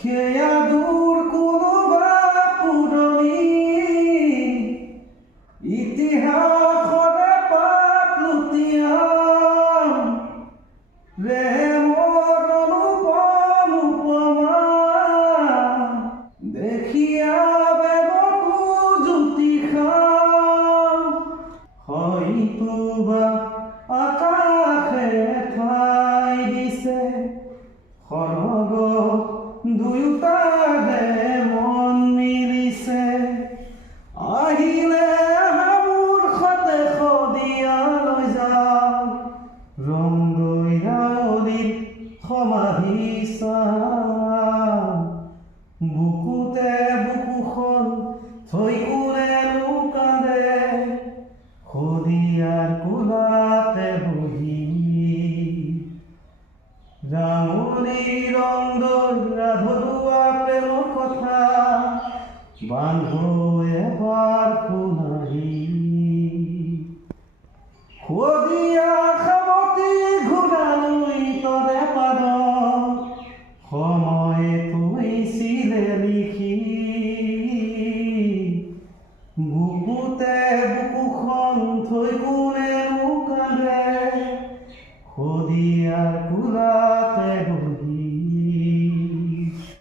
সেয়া দূৰ কোনোবা পুৰণি ইতিহাসৰে পাত লুটিয়াম প্ৰেমৰ অনুপম উপমা দেখিয়া বেগতো জ্যোতি খাম হয়তোবা আকাশে ঠাই দিছে সৰগ দুয়োটাৰে মন মিলিছে আহিলে হামুৰ সতে শদিয়ালৈ যাওঁ ৰংদৈৰাৱলীৰ সমাধি চাম বুকুতে বুকুখন থৈ কোনেনো কান্দে শদিয়াৰ কোলাতে বহি ৰাঙলী ৰংদৈৰা ধৰুৱা প্ৰেমৰ কথা বান্ধো এবাৰ শুনাহি শদিয়া সাৱতি ঘূৰালৈ তৰে পাদ সময়ে থৈছিলে লিখি বুকুতে বুকুখন থৈ কোনেনো কান্দে শদিয়া